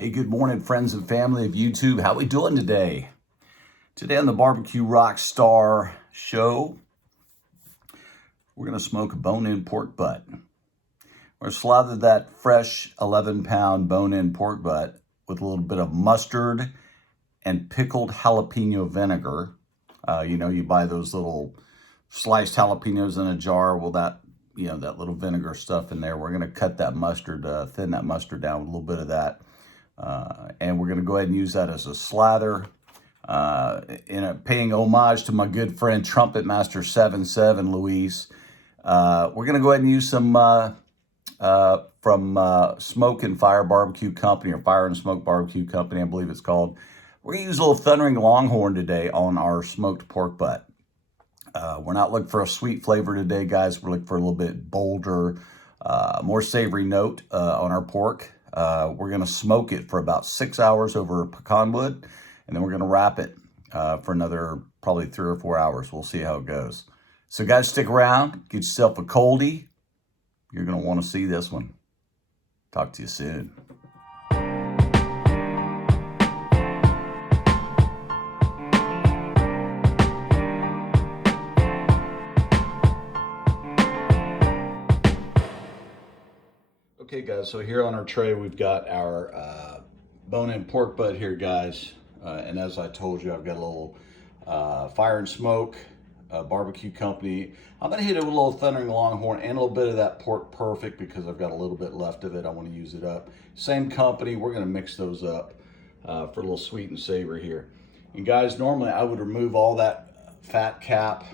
Hey, good morning, friends and family of YouTube. How we doing today? Today on the Barbecue Rockstar show, we're going to smoke a bone-in pork butt. We're going to slather that fresh 11-pound bone-in pork butt with a little bit of mustard and pickled jalapeno vinegar. You buy those little sliced jalapenos in a jar. Well, that little vinegar stuff in there. We're going to cut that mustard, thin that mustard down with a little bit of that. And we're going to go ahead and use that as a slather. Paying homage to my good friend Trumpet Master 77 Luis. We're going to go ahead and use some from Smoke and Fire Barbecue Company, or Fire and Smoke Barbecue Company, I believe it's called. We're going to use a little Thundering Longhorn today on our smoked pork butt. We're not looking for a sweet flavor today, guys. We're looking for a little bit bolder, more savory note on our pork. We're going to smoke it for about 6 hours over pecan wood, and then we're going to wrap it for another probably 3 or 4 hours. We'll see how it goes. So guys, stick around. Get yourself a coldie. You're going to want to see this one. Talk to you soon. Okay guys, so here on our tray we've got our bone-in pork butt here, guys. And as I told you, I've got a little Fire and Smoke Barbecue Company. I'm gonna hit it with a little Thundering Longhorn and a little bit of that Pork Perfect because I've got a little bit left of it. I want to use it up. Same company, we're gonna mix those up for a little sweet and savory here. And guys, normally I would remove all that fat cap.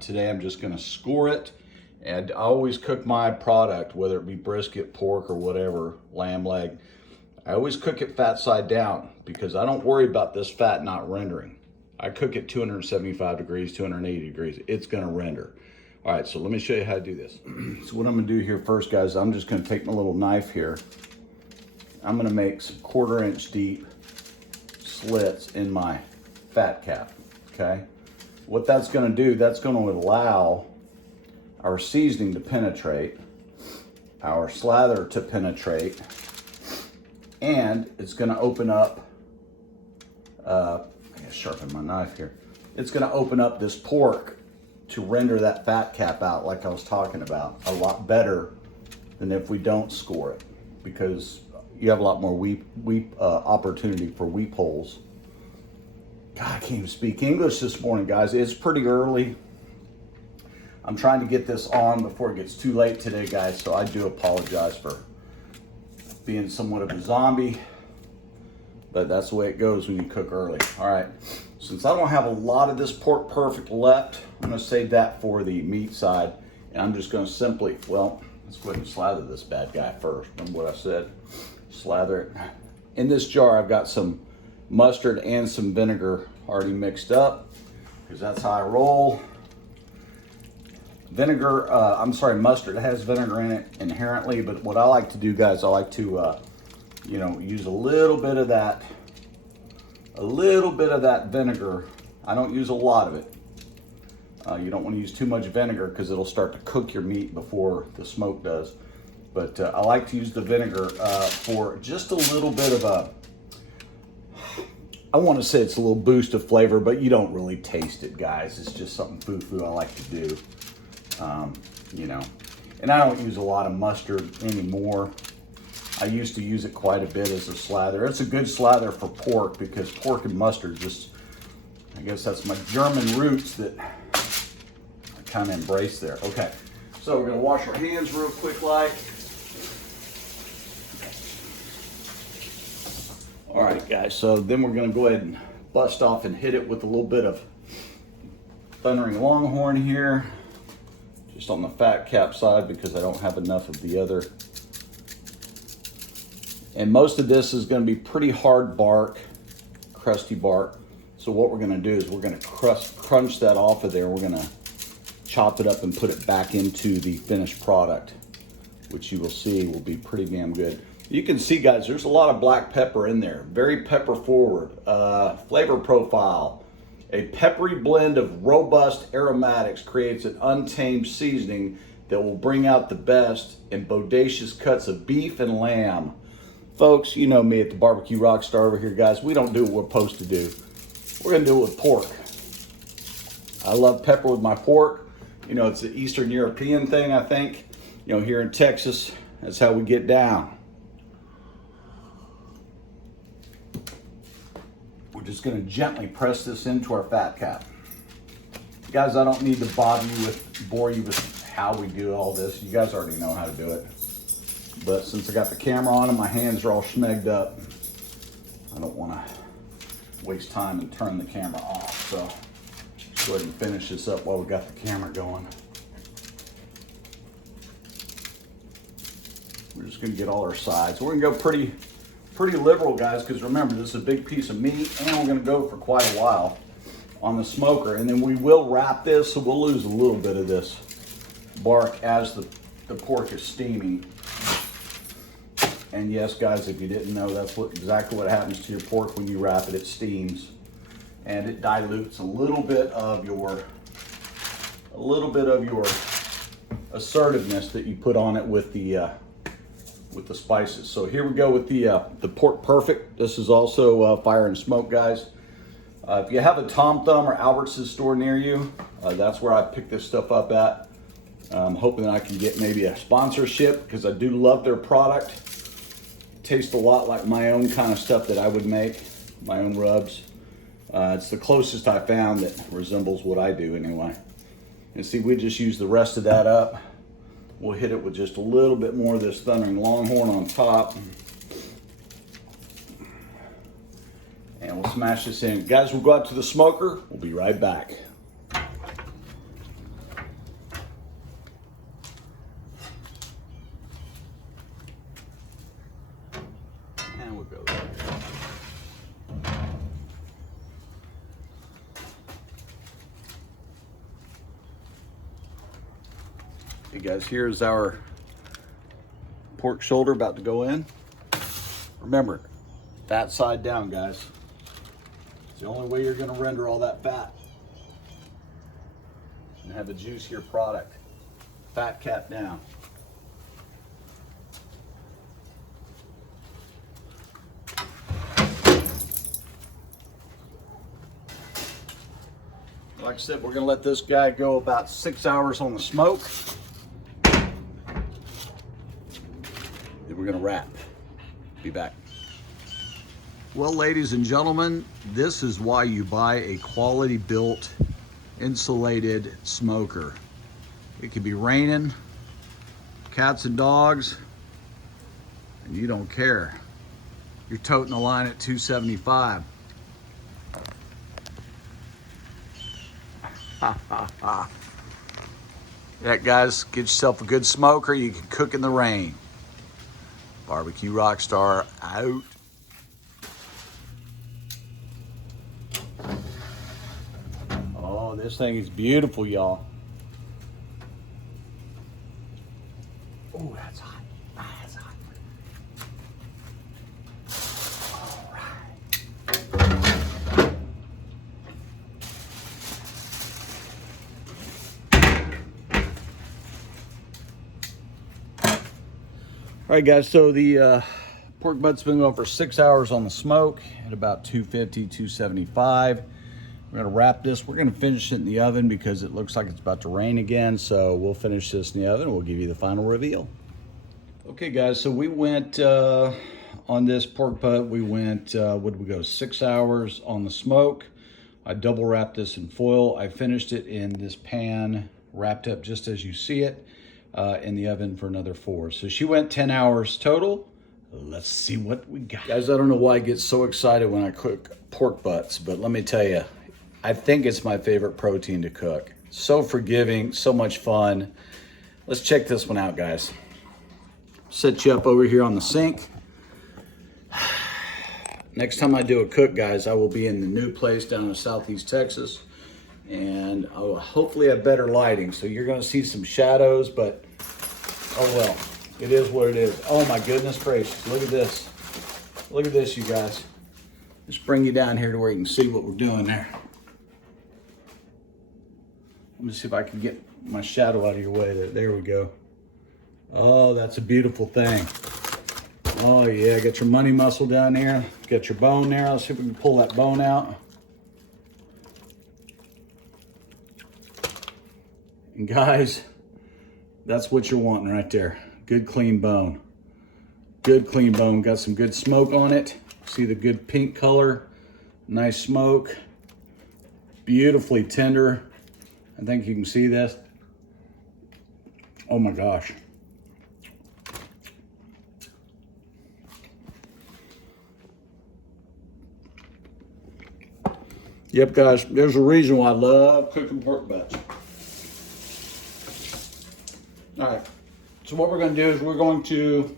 Today I'm just gonna score it. And I always cook my product, whether it be brisket, pork, or whatever, lamb leg. I always cook it fat side down because I don't worry about this fat not rendering. I cook it 275 degrees, 280 degrees. It's gonna render. All right, so let me show you how to do this. So what I'm gonna do here first, guys, I'm just gonna take my little knife here. I'm gonna make some 1/4 inch deep slits in my fat cap, okay? What that's gonna do, that's gonna allow our seasoning to penetrate, our slather to penetrate, and it's going to open up, I gotta sharpen my knife here. It's going to open up this pork to render that fat cap out like I was talking about a lot better than if we don't score it, because you have a lot more weep opportunity for weep holes. God, I can't even speak English this morning, guys. It's pretty early. I'm trying to get this on before it gets too late today, guys, so I do apologize for being somewhat of a zombie, but that's the way it goes when you cook early. All right, since I don't have a lot of this Pork Perfect left, I'm gonna save that for the meat side, and I'm just gonna simply, well, let's go ahead and slather this bad guy first. Remember what I said? Slather it. In this jar, I've got some mustard and some vinegar already mixed up, because that's how I roll. Mustard, it has vinegar in it inherently, but what I like to do, guys, I like to, use a little bit of that vinegar. I don't use a lot of it. You don't want to use too much vinegar because it'll start to cook your meat before the smoke does. But I like to use the vinegar for just a little bit of I want to say it's a little boost of flavor, but you don't really taste it, guys. It's just something foo-foo I like to do. And I don't use a lot of mustard anymore. I used to use it quite a bit as a slather. It's a good slather for pork because pork and mustard just, I guess that's my German roots that I kind of embrace there. Okay, so we're gonna wash our hands real quick like. All right, guys, so then we're gonna go ahead and bust off and hit it with a little bit of Thundering Longhorn here. Just on the fat cap side because I don't have enough of the other. And most of this is going to be pretty hard bark, crusty bark. So what we're going to do is we're going to crunch that off of there. We're going to chop it up and put it back into the finished product, which you will see will be pretty damn good. You can see, guys, there's a lot of black pepper in there. Very pepper forward. Flavor profile. A peppery blend of robust aromatics creates an untamed seasoning that will bring out the best in bodacious cuts of beef and lamb. Folks, you know me at the Barbecue Rockstar over here, guys. We don't do what we're supposed to do. We're gonna do it with pork. I love pepper with my pork. You know, it's an Eastern European thing, I think. You know, here in Texas, that's how we get down. We're just gonna gently press this into our fat cap. Guys, I don't need to bore you with how we do all this. You guys already know how to do it. But since I got the camera on and my hands are all schmegged up, I don't wanna waste time and turn the camera off. So let's go ahead and finish this up while we got the camera going. We're just gonna get all our sides. We're gonna go pretty liberal, guys, because remember, this is a big piece of meat and we're gonna go for quite a while on the smoker. And then we will wrap this, so we'll lose a little bit of this bark as the pork is steaming. And yes, guys, if you didn't know, that's exactly what happens to your pork when you wrap it. It steams, and it dilutes a little bit of your assertiveness that you put on it with the spices. So here we go with the pork perfect. This is also fire and smoke, guys. If you have a Tom Thumb or Albertsons store near you, that's where I pick this stuff up at. I'm hoping that I can get maybe a sponsorship because I do love their product. It tastes a lot like my own kind of stuff that I would make, my own rubs. It's the closest I found that resembles what I do anyway. And see, we just use the rest of that up. We'll hit it with just a little bit more of this Thundering Longhorn on top. And we'll smash this in. Guys, we'll go out to the smoker. We'll be right back. And we'll go there. Hey guys, here's our pork shoulder about to go in. Remember, fat side down, guys. It's the only way you're gonna render all that fat and have a juicier product. Fat cap down. Like I said, we're gonna let this guy go about 6 hours on the smoke. Then we're gonna wrap. Be back. Well, ladies and gentlemen, this is why you buy a quality built, insulated smoker. It could be raining, cats and dogs, and you don't care. You're toting the line at 275. Yeah, guys, get yourself a good smoker. You can cook in the rain. Barbecue Rockstar out. Oh, this thing is beautiful, y'all. Oh, that's hot. That's hot. All right. All right, guys, so the pork butt's been going for 6 hours on the smoke at about 250, 275. We're gonna wrap this. We're gonna finish it in the oven because it looks like it's about to rain again. So we'll finish this in the oven and we'll give you the final reveal. Okay, guys, so we went on this pork butt, we went, what did we go, 6 hours on the smoke. I double wrapped this in foil. I finished it in this pan, wrapped up just as you see it. In the oven for another 4. So she went 10 hours total. Let's see what we got. Guys, I don't know why I get so excited when I cook pork butts, but let me tell you, I think it's my favorite protein to cook. So forgiving, so much fun. Let's check this one out, guys. Set you up over here on the sink. Next time I do a cook, guys, I will be in the new place down in Southeast Texas. And I'll hopefully have better lighting. So you're gonna see some shadows, but oh well, it is what it is. Oh my goodness gracious, look at this. Look at this, you guys. Just bring you down here to where you can see what we're doing there. Let me see if I can get my shadow out of your way. There we go. Oh, that's a beautiful thing. Oh yeah, get your money muscle down there. Get your bone there. Let's see if we can pull that bone out. And guys, that's what you're wanting right there. Good clean bone. Good clean bone. Got some good smoke on it. See the good pink color. Nice smoke. Beautifully tender. I think you can see this. Oh my gosh. Yep, guys, there's a reason why I love cooking pork butts. All right, so what we're going to do is we're going to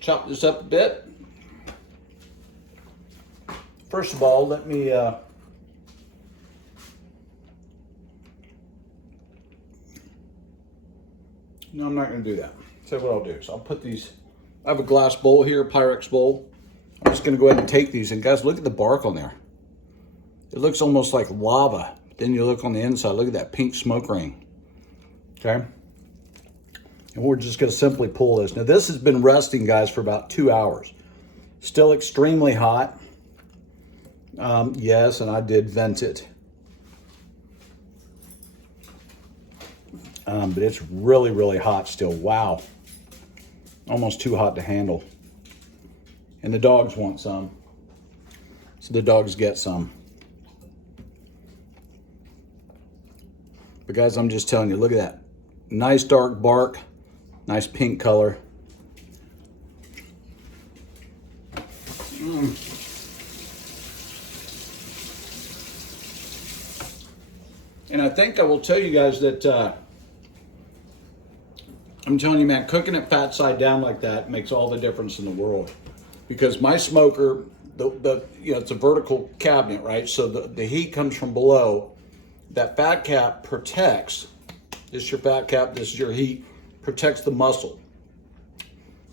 chop this up a bit. First of all, let me no, I'm not going to do that. So what I'll do is I'll put these, I have a glass bowl here, a Pyrex bowl. I'm just going to go ahead and take these, and guys, look at the bark on there. It looks almost like lava. Then you look on the inside, look at that pink smoke ring. Okay? And we're just gonna simply pull this. Now this has been resting, guys, for about 2 hours. Still extremely hot. Yes, and I did vent it. But it's really, really hot still. Wow. Almost too hot to handle. And the dogs want some. So the dogs get some. But guys, I'm just telling you, look at that. Nice dark bark, nice pink color. And I think I will tell you guys that, I'm telling you, man, cooking it fat side down like that makes all the difference in the world. Because my smoker, it's a vertical cabinet, right? So the heat comes from below. That fat cap protects, this is your fat cap, this is your heat, protects the muscle.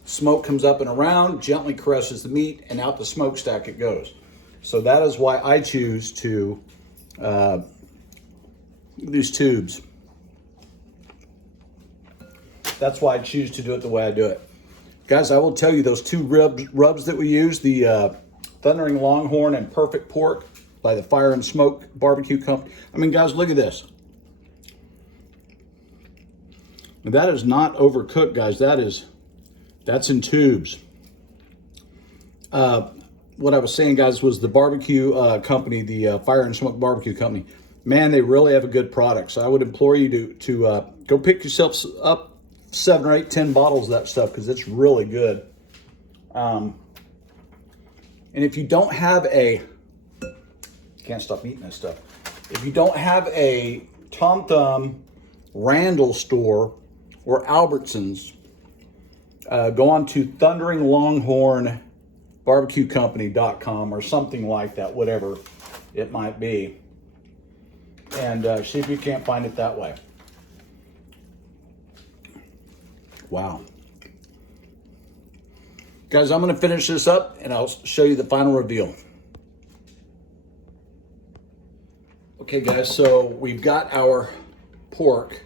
Smoke comes up and around, gently caresses the meat, and out the smokestack it goes. So that is why I choose to, these tubes. That's why I choose to do it the way I do it. Guys, I will tell you, those two rubs that we use, the Thundering Longhorn and Perfect Pork, by the Fire and Smoke Barbecue Company. I mean, guys, look at this. That is not overcooked, guys. That's in tubes. What I was saying, guys, was the barbecue company, the Fire and Smoke Barbecue Company. Man, they really have a good product. So I would implore you to go pick yourself up 7 or 8, 10 bottles of that stuff, because it's really good. And if you don't have a can't stop eating this stuff. If you don't have a Tom Thumb, Randall store, or Albertsons, go on to thunderingLonghornBarbecueCompany.com or something like that, whatever it might be, and see if you can't find it that way. Wow. Guys, I'm going to finish this up and I'll show you the final reveal. Okay guys, so we've got our pork,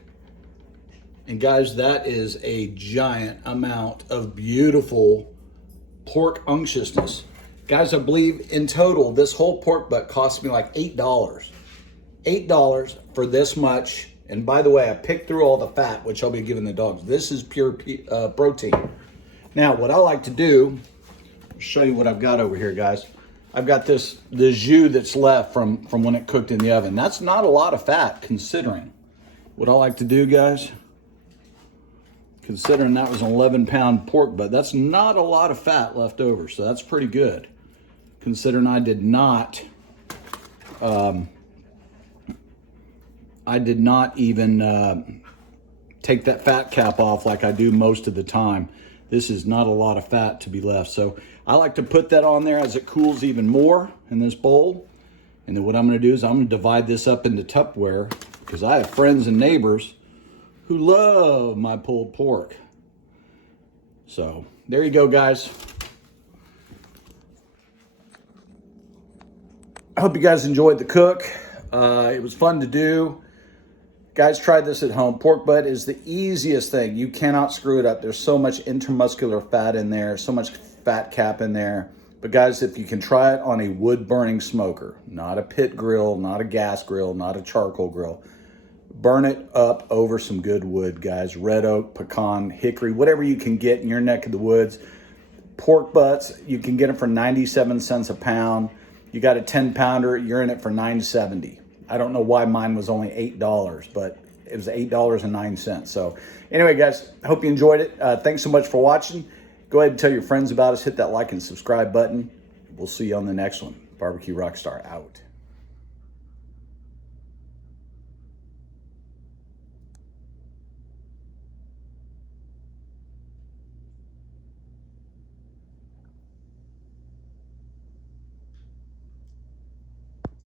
and guys, that is a giant amount of beautiful pork unctuousness. Guys, I believe in total, this whole pork butt cost me like $8. $8 for this much. And by the way, I picked through all the fat, which I'll be giving the dogs. This is pure protein. Now, what I like to do, I'll show you what I've got over here, guys. I've got the jus that's left from when it cooked in the oven. That's not a lot of fat, considering. What I like to do, guys, considering that was an 11-pound pork butt, that's not a lot of fat left over, so that's pretty good. Considering I did not even take that fat cap off like I do most of the time. This is not a lot of fat to be left. So I like to put that on there as it cools even more in this bowl. And then what I'm gonna do is I'm gonna divide this up into Tupperware, because I have friends and neighbors who love my pulled pork. So there you go, guys. I hope you guys enjoyed the cook. It was fun to do. Guys, try this at home. Pork butt is the easiest thing. You cannot screw it up. There's so much intermuscular fat in there, so much fat cap in there. But guys, if you can try it on a wood-burning smoker, not a pit grill, not a gas grill, not a charcoal grill, burn it up over some good wood, guys. Red oak, pecan, hickory, whatever you can get in your neck of the woods. Pork butts, you can get them for 97 cents a pound. You got a 10-pounder, you're in it for $9.70. I don't know why mine was only $8, but it was $8.09. So anyway, guys, I hope you enjoyed it. Thanks so much for watching. Go ahead and tell your friends about us. Hit that like and subscribe button. We'll see you on the next one. Barbecue Rockstar out.